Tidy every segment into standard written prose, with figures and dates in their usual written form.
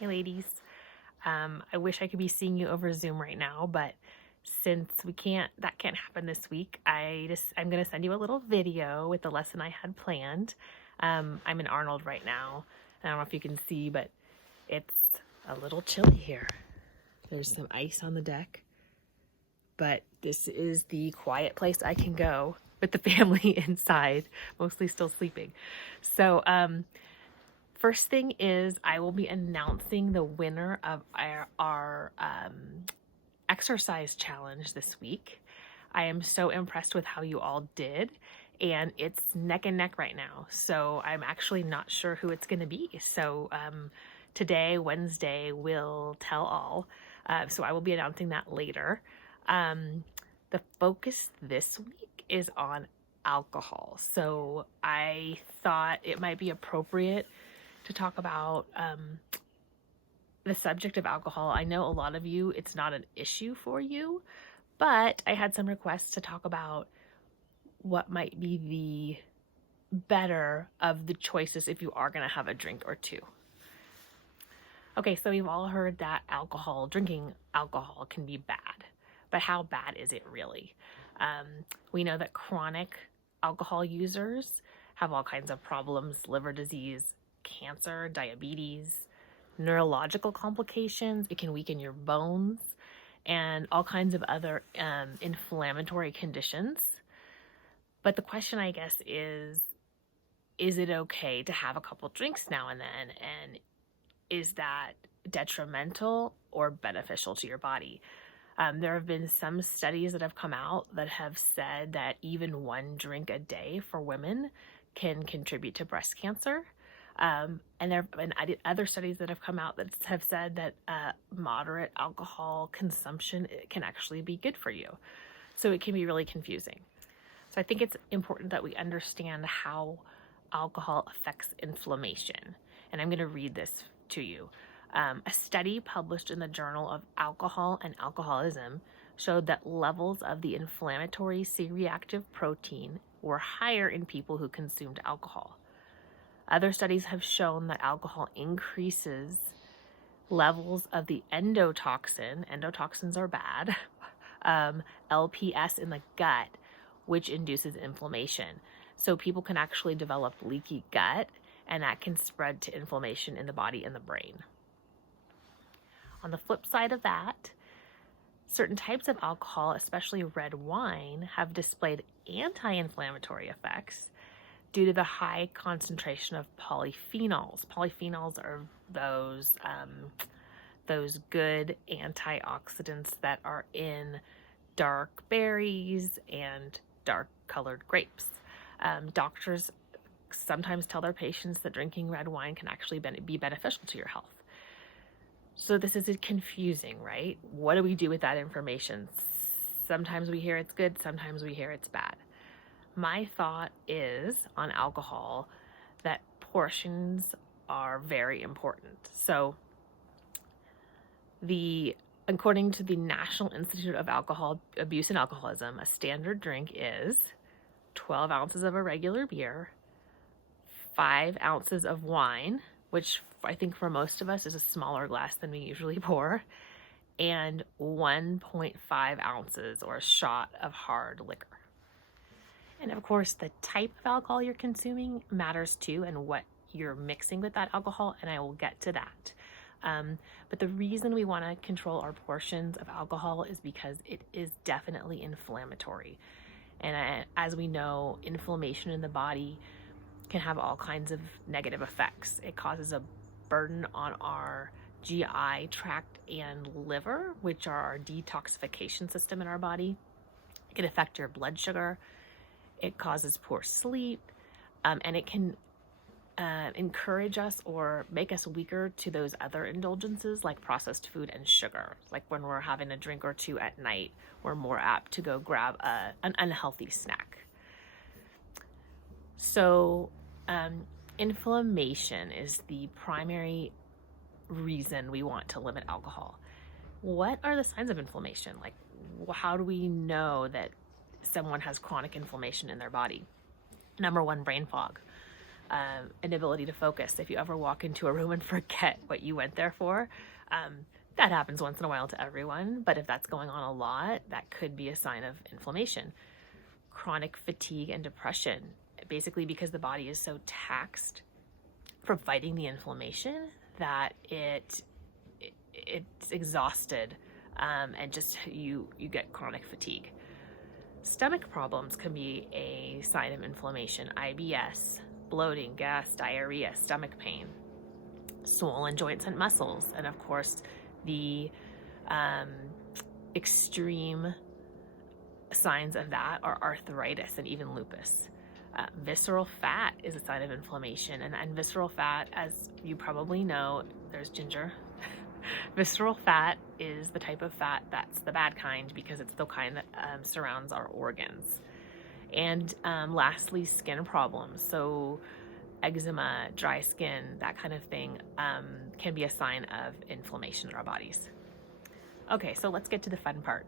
Hey ladies, I wish I could be seeing you over Zoom right now, but since that can't happen this week, I'm gonna send you a little video with the lesson I had planned. I'm in Arnold right now. I don't know if you can see, but it's a little chilly here. There's some ice on the deck, but this is the quiet place I can go with the family inside, mostly still sleeping. So, first thing is I will be announcing the winner of our exercise challenge this week. I am so impressed with how you all did, and it's neck and neck right now. So I'm actually not sure who it's going to be. So today, Wednesday, will tell all. So I will be announcing that later. The focus this week is on alcohol. So I thought it might be appropriate to talk about the subject of alcohol. I know a lot of you, it's not an issue for you, but I had some requests to talk about what might be the better of the choices if you are going to have a drink or two. Okay, so we've all heard that drinking alcohol can be bad, but how bad is it really? We know that chronic alcohol users have all kinds of problems: liver disease, cancer, diabetes, neurological complications. It can weaken your bones and all kinds of other inflammatory conditions. But the question, I guess, is it okay to have a couple drinks now and then? And is that detrimental or beneficial to your body? There have been some studies that have come out that have said that even one drink a day for women can contribute to breast cancer. And there have been other studies that have come out that have said that moderate alcohol consumption can actually be good for you. So it can be really confusing. So I think it's important that we understand how alcohol affects inflammation. And I'm going to read this to you. A study published in the Journal of Alcohol and Alcoholism showed that levels of the inflammatory C-reactive protein were higher in people who consumed alcohol. Other studies have shown that alcohol increases levels of the endotoxins are bad, LPS in the gut, which induces inflammation. So people can actually develop leaky gut, and that can spread to inflammation in the body and the brain. On the flip side of that, certain types of alcohol, especially red wine, have displayed anti-inflammatory effects due to the high concentration of polyphenols. Polyphenols are those good antioxidants that are in dark berries and dark colored grapes. Doctors sometimes tell their patients that drinking red wine can actually be beneficial to your health. So this is confusing, right? What do we do with that information? Sometimes we hear it's good, sometimes we hear it's bad. My thought is on alcohol that portions are very important. So according to the National Institute of Alcohol Abuse and Alcoholism, a standard drink is 12 ounces of a regular beer, 5 ounces of wine, which I think for most of us is a smaller glass than we usually pour, and 1.5 ounces or a shot of hard liquor. And of course, the type of alcohol you're consuming matters too, and what you're mixing with that alcohol, and I will get to that. But the reason we want to control our portions of alcohol is because it is definitely inflammatory. And as we know, inflammation in the body can have all kinds of negative effects. It causes a burden on our GI tract and liver, which are our detoxification system in our body. It can affect your blood sugar. It causes poor sleep, and it can encourage us or make us weaker to those other indulgences like processed food and sugar. Like when we're having a drink or two at night, we're more apt to go grab an unhealthy snack. So inflammation is the primary reason we want to limit alcohol. What are the signs of inflammation? Like, how do we know that someone has chronic inflammation in their body? Number one, brain fog. inability to focus. If you ever walk into a room and forget what you went there for, that happens once in a while to everyone, but if that's going on a lot, that could be a sign of inflammation. Chronic fatigue and depression, basically because the body is so taxed from fighting the inflammation that it's exhausted, and just you get chronic fatigue. Stomach problems can be a sign of inflammation. IBS, bloating, gas, diarrhea, stomach pain, swollen joints and muscles, and of course the extreme signs of that are arthritis and even lupus. Visceral fat is a sign of inflammation, and visceral fat, as you probably know, there's ginger. Visceral fat is the type of fat that's the bad kind because it's the kind that surrounds our organs. And lastly, skin problems. So eczema, dry skin, that kind of thing can be a sign of inflammation in our bodies. Okay, so let's get to the fun part.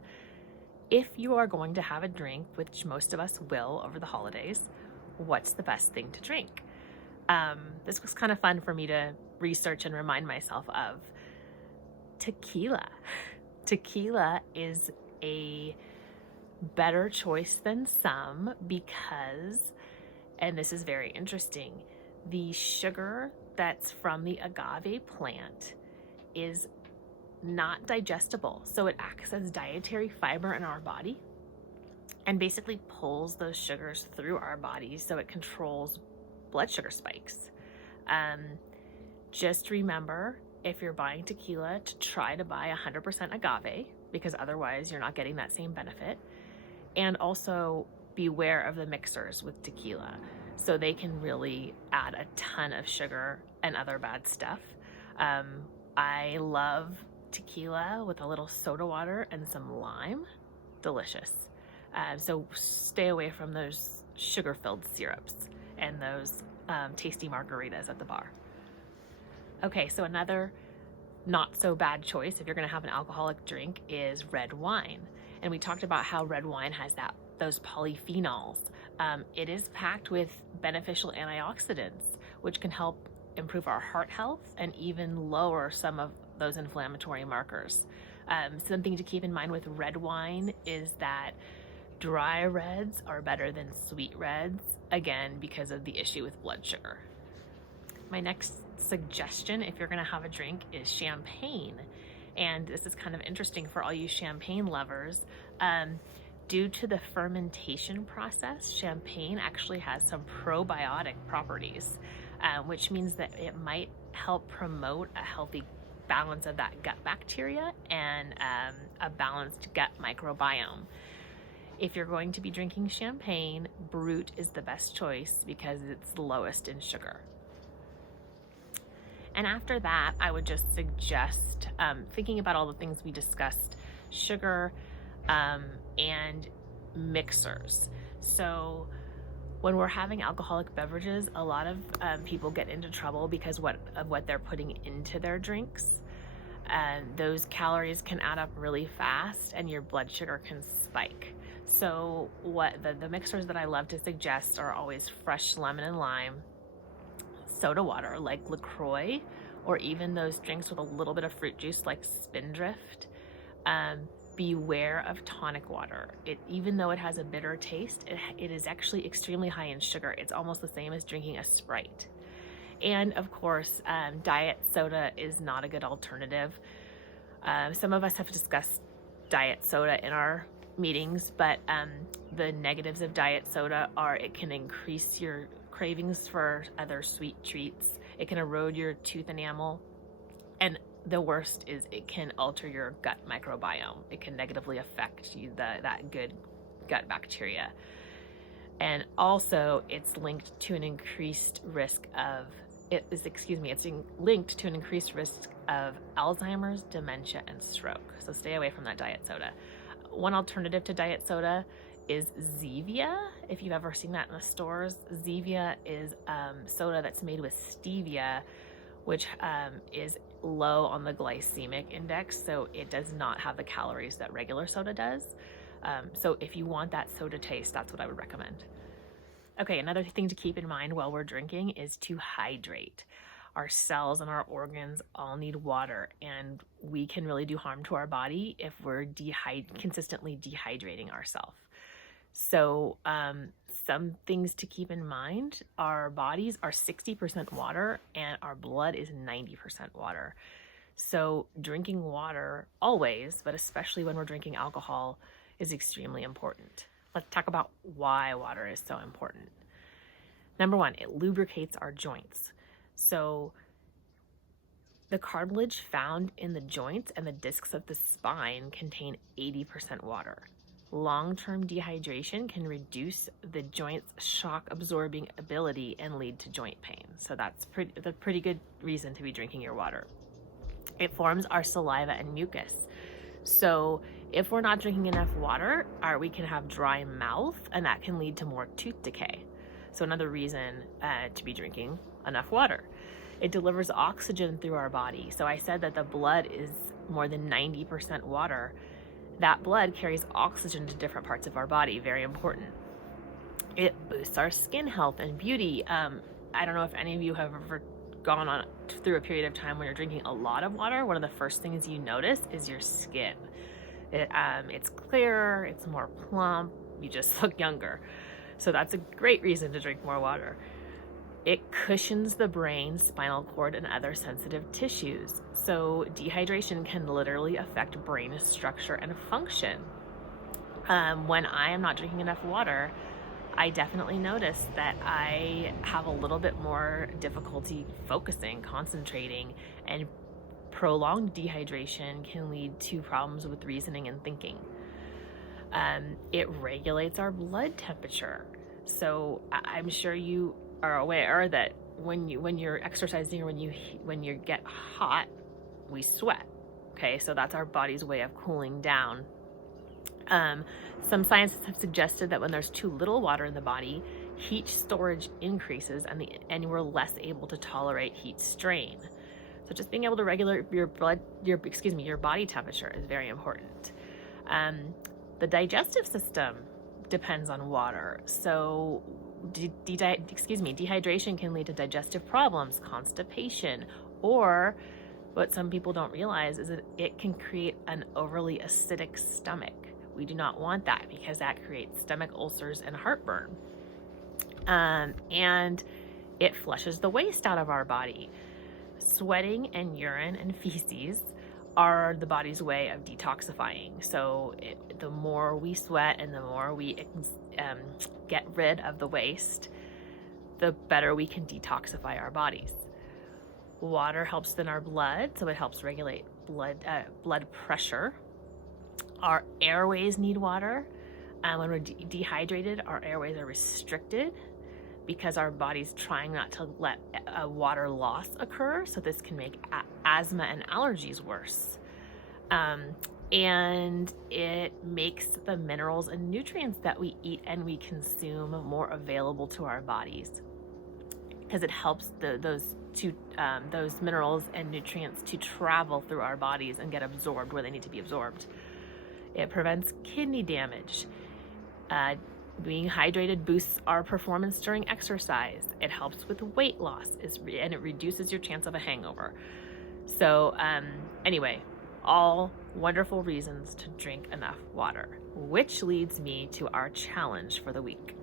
If you are going to have a drink, which most of us will over the holidays, what's the best thing to drink? This was kind of fun for me to research and remind myself of. Tequila. Tequila is a better choice than some because, and this is very interesting, the sugar that's from the agave plant is not digestible. So it acts as dietary fiber in our body and basically pulls those sugars through our bodies so it controls blood sugar spikes. Just remember, if you're buying tequila, to try to buy 100% agave because otherwise you're not getting that same benefit. And also beware of the mixers with tequila. So they can really add a ton of sugar and other bad stuff. I love tequila with a little soda water and some lime. Delicious. So stay away from those sugar-filled syrups and those tasty margaritas at the bar. Okay, so another not so bad choice if you're going to have an alcoholic drink is red wine. And we talked about how red wine has those polyphenols. It is packed with beneficial antioxidants, which can help improve our heart health and even lower some of those inflammatory markers. Something to keep in mind with red wine is that dry reds are better than sweet reds, again, because of the issue with blood sugar. My next suggestion, if you're going to have a drink, is champagne. And this is kind of interesting for all you champagne lovers. Due to the fermentation process, champagne actually has some probiotic properties, which means that it might help promote a healthy balance of that gut bacteria and a balanced gut microbiome. If you're going to be drinking champagne, Brut is the best choice because it's lowest in sugar. And after that, I would just suggest thinking about all the things we discussed, sugar and mixers. So when we're having alcoholic beverages, a lot of people get into trouble because of what they're putting into their drinks. Those calories can add up really fast and your blood sugar can spike. So what the mixers that I love to suggest are always fresh lemon and lime, soda water like LaCroix, or even those drinks with a little bit of fruit juice like Spindrift. Beware of tonic water. Even though it has a bitter taste, it is actually extremely high in sugar. It's almost the same as drinking a Sprite. And of course, diet soda is not a good alternative. Some of us have discussed diet soda in our meetings, but the negatives of diet soda are it can increase your cravings for other sweet treats. It can erode your tooth enamel. And the worst is it can alter your gut microbiome. It can negatively affect that good gut bacteria. And also it's linked to an increased risk of linked to an increased risk of Alzheimer's, dementia, and stroke. So stay away from that diet soda. One alternative to diet soda is Zevia. If you've ever seen that in the stores, Zevia is soda that's made with stevia, which is low on the glycemic index, so it does not have the calories that regular soda does. So if you want that soda taste, that's what I would recommend. Okay, another thing to keep in mind while we're drinking is to hydrate. Our cells and our organs all need water, and we can really do harm to our body if we're consistently dehydrating ourselves. So, some things to keep in mind: our bodies are 60% water, and our blood is 90% water. So, drinking water always, but especially when we're drinking alcohol, is extremely important. Let's talk about why water is so important. Number one, it lubricates our joints. So the cartilage found in the joints and the discs of the spine contain 80% water. Long-term dehydration can reduce the joint's shock absorbing ability and lead to joint pain. So that's a pretty good reason to be drinking your water. It forms our saliva and mucus. So if we're not drinking enough water, we can have dry mouth, and that can lead to more tooth decay. So another reason to be drinking enough water. It delivers oxygen through our body. So I said that the blood is more than 90% water. That blood carries oxygen to different parts of our body. Very important. It boosts our skin health and beauty. I don't know if any of you have ever gone through a period of time when you're drinking a lot of water. One of the first things you notice is your skin. It's clearer, it's more plump, you just look younger. So that's a great reason to drink more water. It cushions the brain, spinal cord, and other sensitive tissues. So dehydration can literally affect brain structure and function. When I am not drinking enough water, I definitely notice that I have a little bit more difficulty focusing, concentrating, and prolonged dehydration can lead to problems with reasoning and thinking. It regulates our blood temperature. So I'm sure you are aware that when you're exercising or when you get hot, we sweat. Okay, so that's our body's way of cooling down. Some scientists have suggested that when there's too little water in the body, heat storage increases and we're less able to tolerate heat strain. So just being able to regulate your body temperature is very important. The digestive system depends on water. So dehydration can lead to digestive problems, constipation, or what some people don't realize is that it can create an overly acidic stomach. We do not want that because that creates stomach ulcers and heartburn. And it flushes the waste out of our body. Sweating and urine and feces are the body's way of detoxifying. So the more we sweat and the more we get rid of the waste, the better we can detoxify our bodies. Water helps thin our blood, so it helps regulate blood pressure. Our airways need water. When we're dehydrated, our airways are restricted because our body's trying not to let a water loss occur. So this can make asthma and allergies worse. And it makes the minerals and nutrients that we eat and we consume more available to our bodies because it helps those minerals and nutrients to travel through our bodies and get absorbed where they need to be absorbed. It prevents kidney damage. Being hydrated boosts our performance during exercise. It helps with weight loss, and it reduces your chance of a hangover. So anyway, all wonderful reasons to drink enough water, which leads me to our challenge for the week.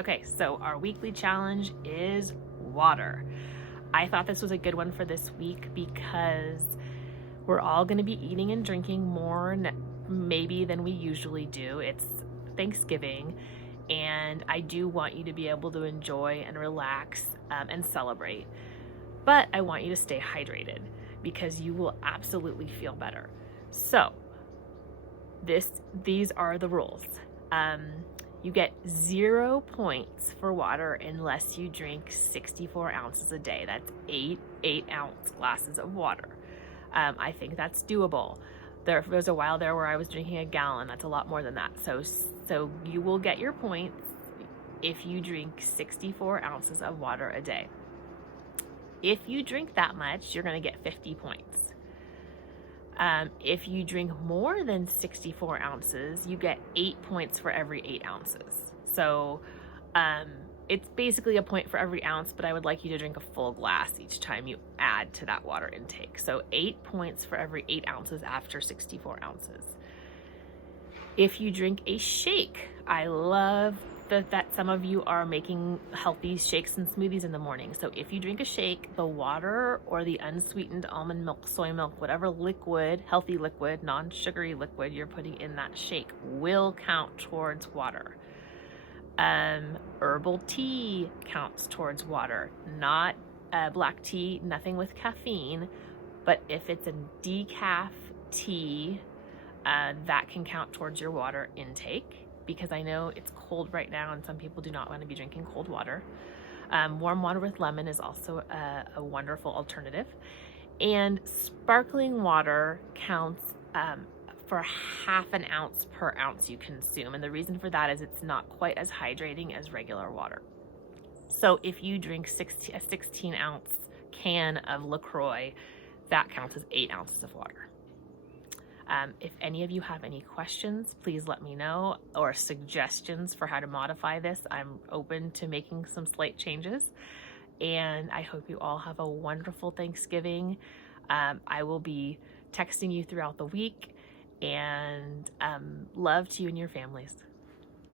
Okay, so our weekly challenge is water. I thought this was a good one for this week because we're all going to be eating and drinking more maybe than we usually do. It's Thanksgiving, and I do want you to be able to enjoy and relax and celebrate. But I want you to stay hydrated because you will absolutely feel better. So these are the rules. You get 0 points for water unless you drink 64 ounces a day. That's 8-ounce glasses of water. I think that's doable. There was a while there where I was drinking a gallon. That's a lot more than that. So you will get your points if you drink 64 ounces of water a day. If you drink that much, you're going to get 50 points. If you drink more than 64 ounces, you get 8 points for every 8 ounces. So it's basically a point for every ounce, but I would like you to drink a full glass each time you add to that water intake. So 8 points for every 8 ounces after 64 ounces. If you drink a shake, I love that some of you are making healthy shakes and smoothies in the morning. So if you drink a shake, the water or the unsweetened almond milk, soy milk, whatever liquid, healthy liquid, non-sugary liquid you're putting in that shake will count towards water. Herbal tea counts towards water, not black tea, nothing with caffeine, but if it's a decaf tea, that can count towards your water intake, because I know it's cold right now and some people do not want to be drinking cold water. Warm water with lemon is also a wonderful alternative. And sparkling water counts for half an ounce per ounce you consume. And the reason for that is it's not quite as hydrating as regular water. So if you drink a 16-ounce can of LaCroix, that counts as 8 ounces of water. If any of you have any questions, please let me know, or suggestions for how to modify this. I'm open to making some slight changes, and I hope you all have a wonderful Thanksgiving. I will be texting you throughout the week, and love to you and your families.